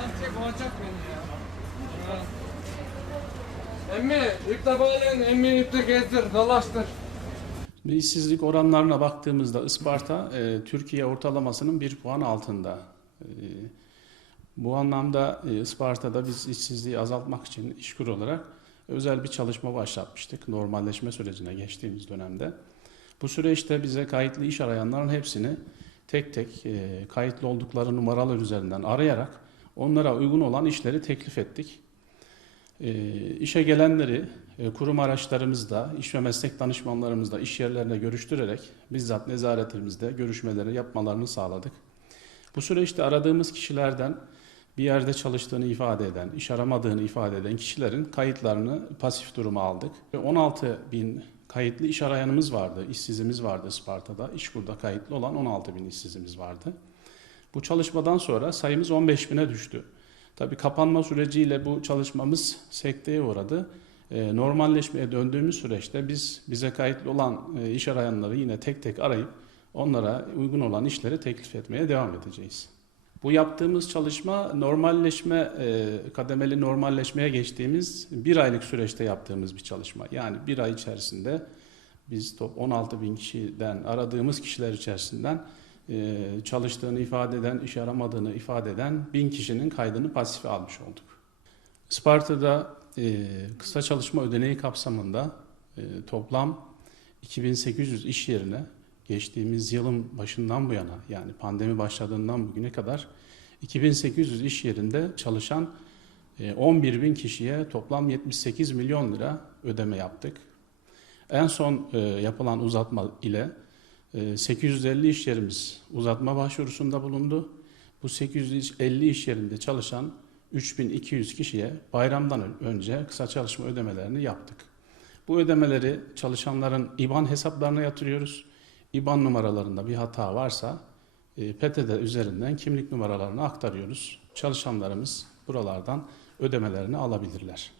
Lastik olacak beni ya. Emmi, defa gelin, emmi ipte gezdir, dolaştır. Ve işsizlik oranlarına baktığımızda Isparta e, Türkiye ortalamasının bir puan altında. E, bu anlamda e, Isparta'da biz işsizliği azaltmak için işkur olarak özel bir çalışma başlatmıştık normalleşme sürecine geçtiğimiz dönemde. Bu süreçte bize kayıtlı iş arayanların hepsini tek tek e, kayıtlı oldukları numaralar üzerinden arayarak onlara uygun olan işleri teklif ettik. E, işe gelenleri e, kurum araçlarımızda, iş ve meslek danışmanlarımızla iş yerlerine görüştürerek bizzat nezaretimizde görüşmeleri yapmalarını sağladık. Bu süreçte aradığımız kişilerden bir yerde çalıştığını ifade eden, iş aramadığını ifade eden kişilerin kayıtlarını pasif duruma aldık. Ve 16 bin kayıtlı iş arayanımız vardı, işsizimiz vardı Isparta'da. İşkur'da kayıtlı olan 16 bin işsizimiz vardı. Bu çalışmadan sonra sayımız 15 bine düştü. Tabii kapanma süreciyle bu çalışmamız sekteye uğradı. E, normalleşmeye döndüğümüz süreçte biz bize kayıtlı olan e, iş arayanları yine tek tek arayıp onlara uygun olan işleri teklif etmeye devam edeceğiz. Bu yaptığımız çalışma normalleşme, e, kademeli normalleşmeye geçtiğimiz bir aylık süreçte yaptığımız bir çalışma. Yani bir ay içerisinde biz top 16 bin kişiden aradığımız kişiler içerisinden çalıştığını ifade eden, iş aramadığını ifade eden bin kişinin kaydını pasife almış olduk. Isparta'da e, kısa çalışma ödeneği kapsamında e, toplam 2800 iş yerine geçtiğimiz yılın başından bu yana yani pandemi başladığından bugüne kadar 2800 iş yerinde çalışan e, 11 bin kişiye toplam 78 milyon lira ödeme yaptık. En son e, yapılan uzatma ile e, 850 iş yerimiz uzatma başvurusunda bulundu. Bu 850 iş yerinde çalışan 3200 kişiye bayramdan ön- önce kısa çalışma ödemelerini yaptık. Bu ödemeleri çalışanların IBAN hesaplarına yatırıyoruz. IBAN numaralarında bir hata varsa e, PTT üzerinden kimlik numaralarını aktarıyoruz. Çalışanlarımız buralardan ödemelerini alabilirler.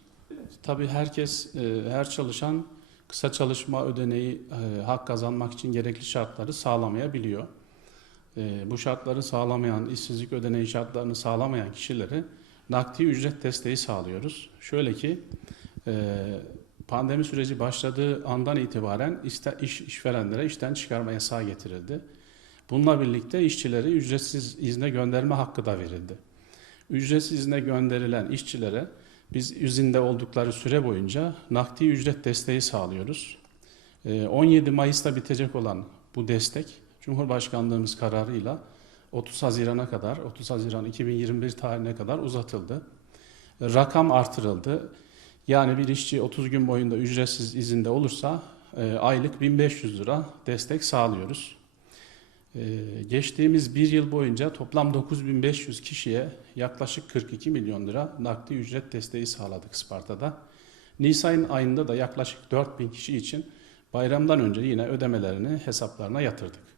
Tabii herkes, e, her çalışan kısa çalışma ödeneği e, hak kazanmak için gerekli şartları sağlamayabiliyor. E, Bu şartları sağlamayan, işsizlik ödeneği şartlarını sağlamayan kişilere nakdi ücret desteği sağlıyoruz. Şöyle ki e, pandemi süreci başladığı andan itibaren iste- iş, işverenlere işten çıkarma yasağı getirildi. Bununla birlikte işçileri ücretsiz izne gönderme hakkı da verildi. Ücretsiz izne gönderilen işçilere biz izinde oldukları süre boyunca nakdi ücret desteği sağlıyoruz. E, 17 Mayıs'ta bitecek olan bu destek Cumhurbaşkanlığımız kararıyla 30 Haziran'a kadar, 30 Haziran 2021 tarihine kadar uzatıldı. Rakam artırıldı. Yani bir işçi 30 gün boyunda ücretsiz izinde olursa e, aylık 1500 lira destek sağlıyoruz. E, geçtiğimiz bir yıl boyunca toplam 9500 kişiye yaklaşık 42 milyon lira nakdi ücret desteği sağladık Isparta'da. Nisan ayında da yaklaşık 4000 kişi için bayramdan önce yine ödemelerini hesaplarına yatırdık.